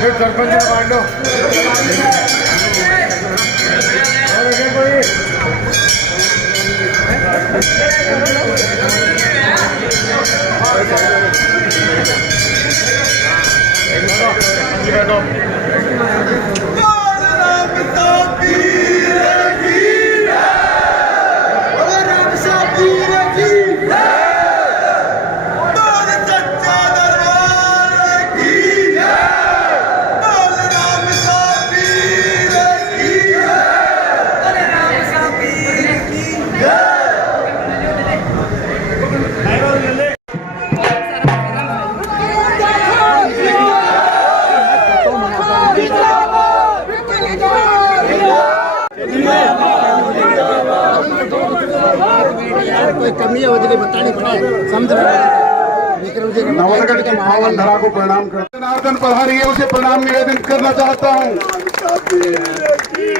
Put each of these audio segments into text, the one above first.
सरपंच मार लो कोई कमी है वजह बतानी पड़े समझ नवलगढ़ की पावन धरा को प्रणाम करते जनार्दन पधारी है उसे प्रणाम निवेदन करना चाहता हूँ।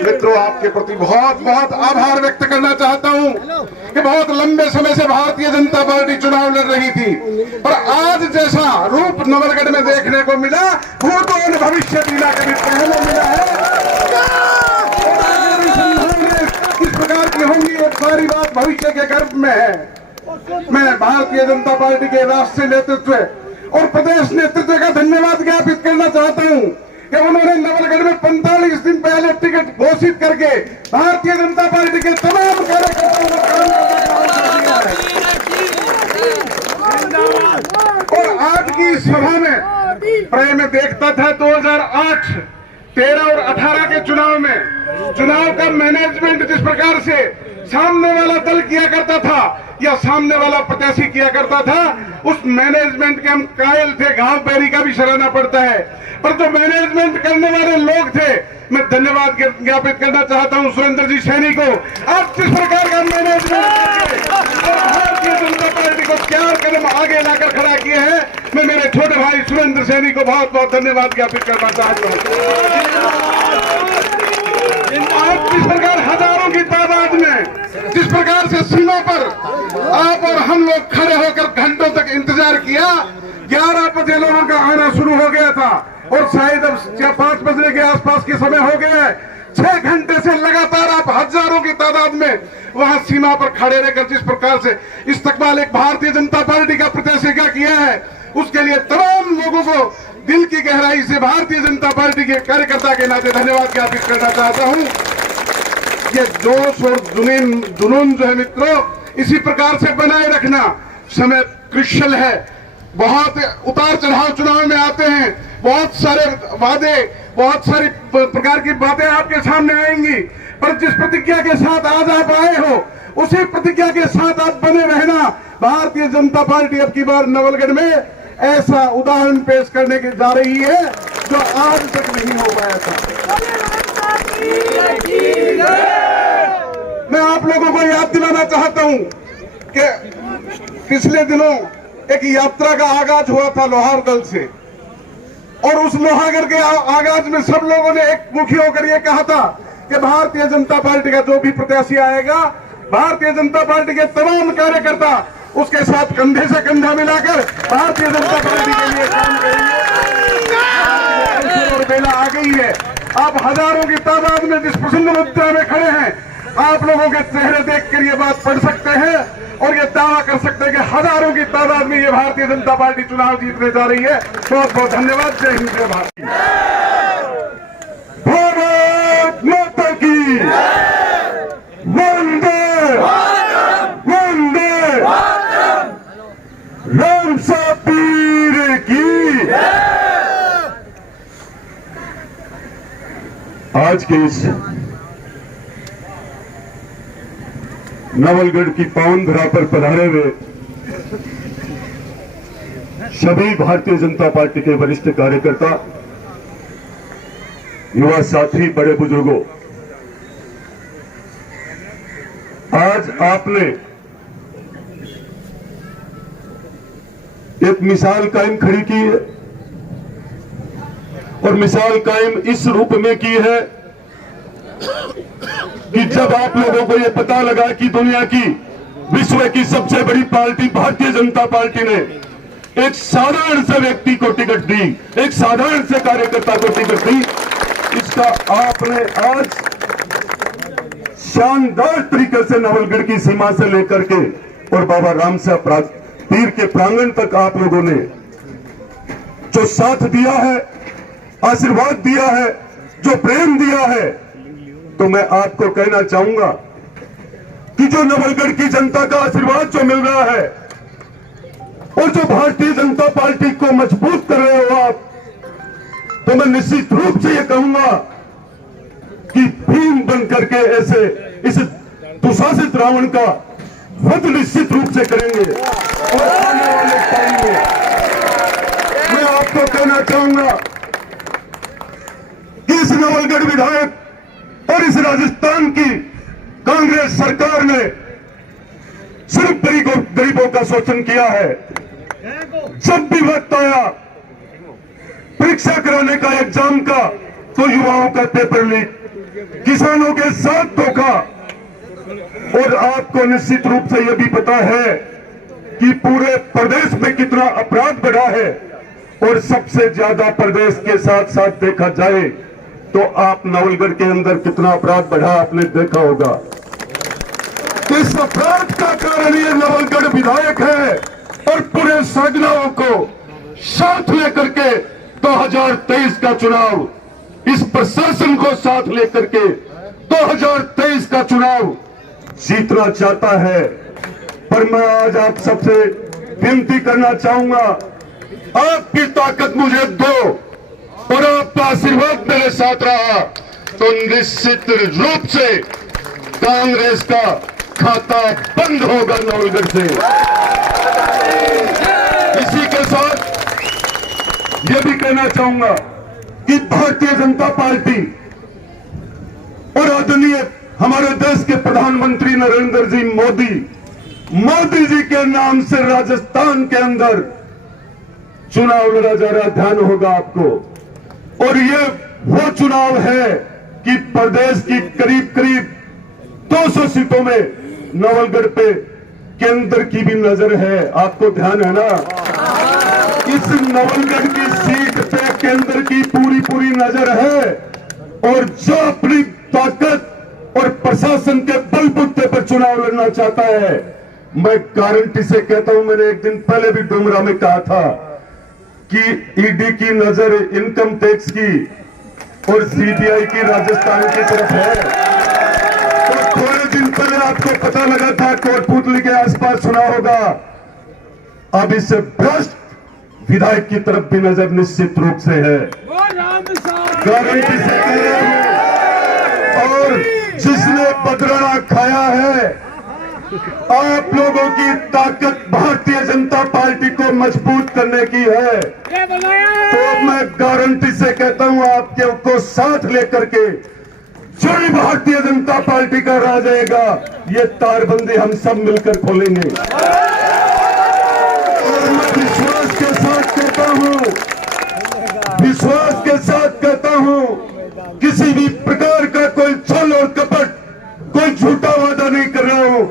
मित्रों, आपके प्रति बहुत बहुत आभार व्यक्त करना चाहता हूँ कि बहुत लंबे समय से भारतीय जनता पार्टी चुनाव लड़ रही थी, पर आज जैसा रूप नवलगढ़ में देखने को मिला वो तो भविष्य लीला कभी पहले मिला है। किस प्रकार की होंगी एक सारी बात भविष्य के गर्भ में है। मैं भारतीय जनता पार्टी के राष्ट्रीय नेतृत्व और प्रदेश नेतृत्व का धन्यवाद ज्ञापित करना चाहता हूं कि उन्होंने नवलगढ़ में 45 दिन पहले टिकट घोषित करके भारतीय जनता पार्टी के तमाम कार्यकर्ताओं को और आज की सभा में प्राय में देखता था 2008, 13 और 18 के चुनाव का मैनेजमेंट जिस प्रकार से सामने वाला दल किया करता था या सामने वाला प्रत्याशी किया करता था, उस मैनेजमेंट के हम कायल थे, घाव पैरी का भी सराहना पड़ता है। पर जो मैनेजमेंट करने वाले लोग थे, मैं धन्यवाद ज्ञापित करना चाहता हूं सुरेंद्र जी सैनी को। आप किस प्रकार का मैनेजमेंट भारतीय जनता पार्टी को 4 कदम आगे लाकर खड़ा किए हैं, मैं मेरे छोटे भाई सुरेंद्र सैनी को बहुत बहुत धन्यवाद ज्ञापित करना चाहता हूँ। आप जिस प्रकार हजारों की तादाद में जिस प्रकार से सीमा पर आप और हम लोग खड़े होकर घंटों तक इंतजार किया, 11 बजे लोगों का आना शुरू हो गया था और शायद अब 5 बजने के आसपास के समय हो गया है। 6 घंटे से लगातार आप हजारों की तादाद में वहां सीमा पर खड़े रहकर जिस प्रकार से इस्तकबाल एक भारतीय जनता पार्टी का प्रत्याशी का किया है, उसके लिए तमाम लोगों को दिल की गहराई से भारतीय जनता पार्टी के कार्यकर्ता के नाते धन्यवाद ज्ञापित करना चाहता हूं। ये जोश और जुनून जो है मित्रों, इसी प्रकार से बनाए रखना। समय क्रुशियल है, बहुत उतार चढ़ाव चुनाव में आते हैं, बहुत सारे वादे, बहुत सारी प्रकार की बातें आपके सामने आएंगी, पर जिस प्रतिज्ञा के साथ आज आप आए हो उसी प्रतिज्ञा के साथ आप बने रहना। भारतीय जनता पार्टी अब की बार नवलगढ़ में ऐसा उदाहरण पेश करने की जा रही है जो आज तक नहीं हो पाया था। मैं आप लोगों को याद दिलाना चाहता हूं कि पिछले दिनों एक यात्रा का आगाज हुआ था लोहारगढ़ से, और उस लोहागढ़ के आगाज में सब लोगों ने एक मुखी होकर यह कहा था कि भारतीय जनता पार्टी का जो भी प्रत्याशी आएगा, भारतीय जनता पार्टी के तमाम कार्यकर्ता उसके साथ कंधे से कंधा मिलाकर भारतीय जनता पार्टी के लिए काम करेंगे। और बेला आ गई है, आप हजारों की तादाद में जिस प्रसन्न मुद्रा में खड़े हैं, आप लोगों के चेहरे देखकर ये बात पढ़ सकते हैं और ये दावा कर सकते हैं कि हजारों की तादाद में ये भारतीय जनता पार्टी चुनाव जीतने जा रही है। बहुत बहुत धन्यवाद। जय हिंद, जय भारत। भारत माता की वंदे वंदे, राम पीर की। आज के इस नवलगढ़ की पावन धरा पर पधारे हुए सभी भारतीय जनता पार्टी के वरिष्ठ कार्यकर्ता, युवा साथी, बड़े बुजुर्गों, आज आपने एक मिसाल कायम खड़ी की है और मिसाल कायम इस रूप में की है कि जब आप लोगों को यह पता लगा कि दुनिया की, विश्व की सबसे बड़ी पार्टी भारतीय जनता पार्टी ने एक साधारण से व्यक्ति को टिकट दी, एक साधारण से कार्यकर्ता को टिकट दी, इसका आपने आज शानदार तरीके से नवलगढ़ की सीमा से लेकर के और बाबा राम साहब पीर के प्रांगण तक आप लोगों ने जो साथ दिया है, आशीर्वाद दिया है, जो प्रेम दिया है, तो मैं आपको कहना चाहूंगा कि जो नवलगढ़ की जनता का आशीर्वाद जो मिल रहा है और जो भारतीय जनता पार्टी को मजबूत कर रहे हो आप, तो मैं निश्चित रूप से ये कहूंगा कि भीम बन करके ऐसे इस दुशासित रावण का वध निश्चित रूप से करेंगे। और आने वाले टाइम में मैं आपको कहना चाहूंगा कि इस नवलगढ़ विधायक और इस राजस्थान की कांग्रेस सरकार ने सिर्फ गरीबों का शोषण किया है। जब भी वक्त आया परीक्षा कराने का, एग्जाम का, तो युवाओं का पेपर लीक, किसानों के साथ धोखा। और आपको निश्चित रूप से यह भी पता है कि पूरे प्रदेश में कितना अपराध बढ़ा है, और सबसे ज्यादा प्रदेश के साथ साथ देखा जाए तो आप नवलगढ़ के अंदर कितना अपराध बढ़ा आपने देखा होगा। इस अपराध का कारण ये नवलगढ़ विधायक है और पूरे सागनाओं को साथ लेकर के 2023 का चुनाव, इस प्रशासन को साथ लेकर के 2023 का चुनाव जीतना चाहता है। पर मैं आज आप सबसे विनती करना चाहूंगा, आपकी ताकत मुझे दो और आपका आशीर्वाद मेरे साथ रहा तो निश्चित रूप से कांग्रेस का खाता बंद होगा नवलगढ़ से। इसी के साथ यह भी कहना चाहूंगा कि भारतीय जनता पार्टी और आदरणीय हमारे देश के प्रधानमंत्री नरेंद्र जी मोदी जी के नाम से राजस्थान के अंदर चुनाव लड़ा जा रहा, ध्यान होगा आपको। और ये वो चुनाव है कि प्रदेश की करीब करीब 200 सीटों में नवलगढ़ पे केंद्र की भी नजर है, आपको ध्यान है ना। इस नवलगढ़ की सीट पे केंद्र की पूरी नजर है, और जो अपनी ताकत और प्रशासन के बलबूते पर चुनाव लड़ना चाहता है, मैं गारंटी से कहता हूं, मैंने एक दिन पहले भी डोमरा में कहा था कि ईडी की नजर इनकम टैक्स की और सीबीआई की राजस्थान की तरफ है। तो थोड़े दिन पहले आपको पता लगा था, कोटपुतली के आसपास सुना होगा, अब इससे भ्रष्ट विधायक की तरफ भी नजर निश्चित रूप से है, गारंटी से कह रहा हूं। और जिसने बदराना खाया है, आप लोगों की ताकत भारतीय जनता पार्टी को मजबूत करने की है, तो मैं गारंटी से कहता हूं आपके को साथ लेकर के जो भी भारतीय जनता पार्टी का राज आएगा, ये तारबंदी हम सब मिलकर खोलेंगे। और मैं विश्वास के साथ कहता हूं, किसी भी प्रकार का कोई छल और कपट, कोई झूठा वादा नहीं कर रहा हूं।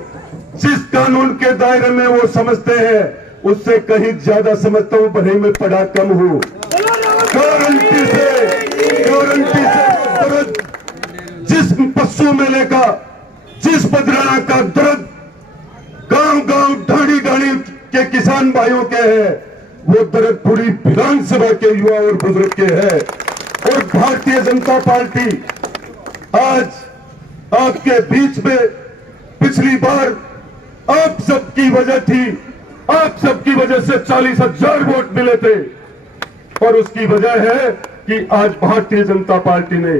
जिस कानून के दायरे में वो समझते हैं, उससे कहीं ज्यादा समझता हूं, भले में पड़ा कम हूं। गारंटी से दर्द जिस पशु मेले का, जिस बदराना का दर्द गांव ढाणी के किसान भाइयों के है, वो दर्द पूरी विधानसभा के युवा और बुजुर्ग के है। और भारतीय जनता पार्टी आज आपके बीच में पिछली बार आप सबकी वजह थी, आप सबकी वजह से 40,000 वोट मिले थे, और उसकी वजह है कि आज भारतीय जनता पार्टी ने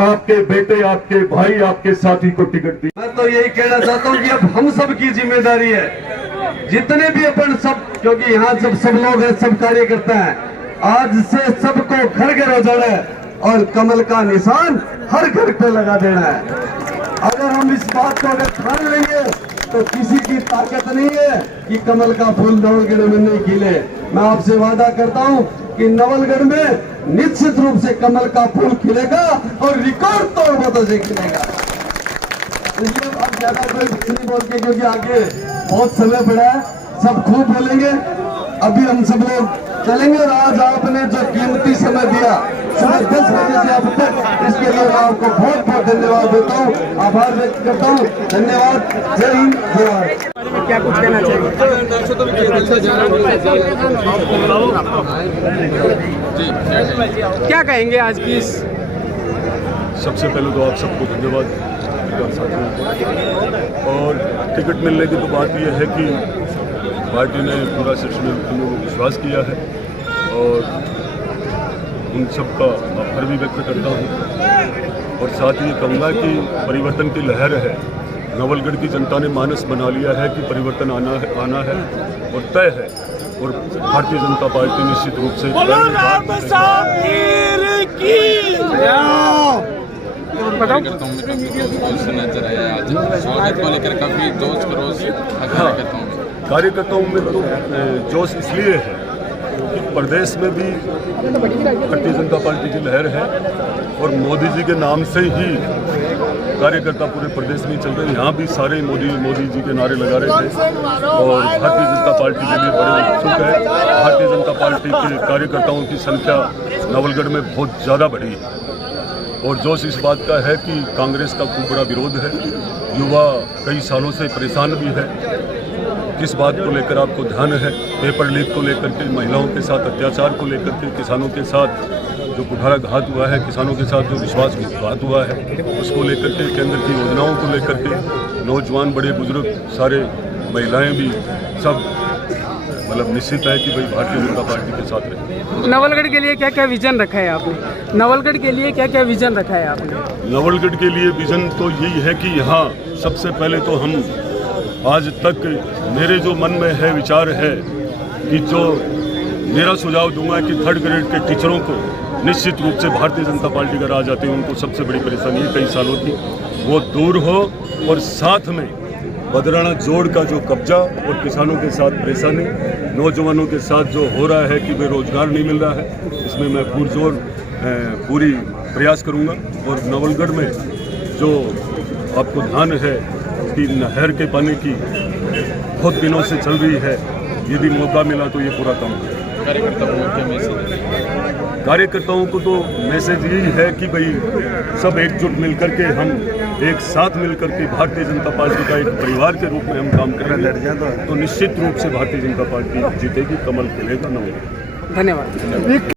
आपके बेटे, आपके भाई, आपके साथी को टिकट दी। मैं तो यही कहना चाहता हूं कि अब हम सब की जिम्मेदारी है, जितने भी अपन सब, क्योंकि यहाँ सब लोग हैं, सब कार्यकर्ता हैं, आज से सबको घर घर हो जाना है और कमल का निशान हर घर पे लगा देना है। अगर हम इस बात को अगर ठान लेंगे तो किसी की ताकत नहीं है कि कमल का फूल नवलगढ़ में नहीं खिले। मैं आपसे वादा करता हूं कि नवलगढ़ में निश्चित रूप से कमल का फूल खिलेगा और रिकॉर्ड तोड़ वजह से खिलेगा। इसलिए अब ज्यादा कोई कुछ नहीं बोल के, क्योंकि आगे बहुत समय पड़ा है, सब खूब बोलेंगे। अभी हम सब लोग चलेंगे और आज आपने जो कीमती समय दिया सुबह 10 बजे से अब तक, इसके लिए मैं आपको बहुत बहुत धन्यवाद देता हूँ, आभार व्यक्त करता हूँ। धन्यवाद। जय हिंद, जय भारत। क्या कुछ कहना चाहिए? क्या कहेंगे आज की इस? सबसे पहले तो आप सबको धन्यवाद पत्रकार साथियों को। और टिकट मिलने की तो बात यह है कि पार्टी ने पूरा सेक्शनल को विश्वास किया है और उन सबका आभार भी व्यक्त करता हूँ। और साथ ही कहूँगा कि परिवर्तन की लहर है, नवलगढ़ की जनता ने मानस बना लिया है कि परिवर्तन आना है और तय है। और भारतीय जनता पार्टी निश्चित रूप से नजर आया आज स्वागत को लेकर काफी जोश खरोश कार्यकर्ताओं में। कार्यकर्ताओं में तो जोश इसलिए है कि प्रदेश में भी भारतीय जनता पार्टी की लहर है और मोदी जी के नाम से ही कार्यकर्ता पूरे प्रदेश में चल रहे हैं। यहाँ भी सारे मोदी जी के नारे लगा रहे थे और भारतीय जनता पार्टी के लिए बड़े उत्सुक है। भारतीय जनता पार्टी के कार्यकर्ताओं की संख्या नवलगढ़ में बहुत ज़्यादा बढ़ी है और जोश इस बात का है कि कांग्रेस का खूब बड़ा विरोध है। युवा कई सालों से परेशान भी है। किस बात को लेकर आपको ध्यान है? पेपर लीक को लेकर के, महिलाओं के साथ अत्याचार को लेकर के, किसानों के साथ जो कुठाराघात हुआ है, किसानों के साथ जो विश्वासघात हुआ है उसको लेकर के, केंद्र की योजनाओं को लेकर के, नौजवान बड़े बुजुर्ग सारे महिलाएं भी सब मतलब निश्चित है कि भाई भारतीय जनता पार्टी के साथ रहे। नवलगढ़ के लिए क्या क्या विजन रखा है आपने? नवलगढ़ के लिए क्या क्या विजन रखा है आपने? नवलगढ़ के लिए विजन तो यही है कि यहाँ सबसे पहले तो हम आज तक मेरे जो मन में है विचार है कि जो मेरा सुझाव दूंगा कि 3rd ग्रेड के टीचरों को निश्चित रूप से भारतीय जनता पार्टी का राज आते हैं उनको सबसे बड़ी परेशानी कई सालों की वो दूर हो और साथ में बदराना जोड़ का जो कब्जा और किसानों के साथ परेशानी, नौजवानों के साथ जो हो रहा है कि बेरोजगार नहीं मिल रहा है, इसमें मैं पूरी प्रयास करूंगा। और नवलगढ़ में जो आपको ध्यान है कि नहर के पानी की बहुत दिनों से चल रही है, यदि मौका मिला तो ये पूरा काम है। कार्यकर्ताओं को तो मैसेज यही है कि भाई सब एकजुट मिलकर के हम एक साथ मिलकर के भारतीय जनता पार्टी का एक परिवार के रूप में हम काम करेंगे तो निश्चित रूप से भारतीय जनता पार्टी जीतेगी, कमल खिलेगा। नमस्कार, धन्यवाद।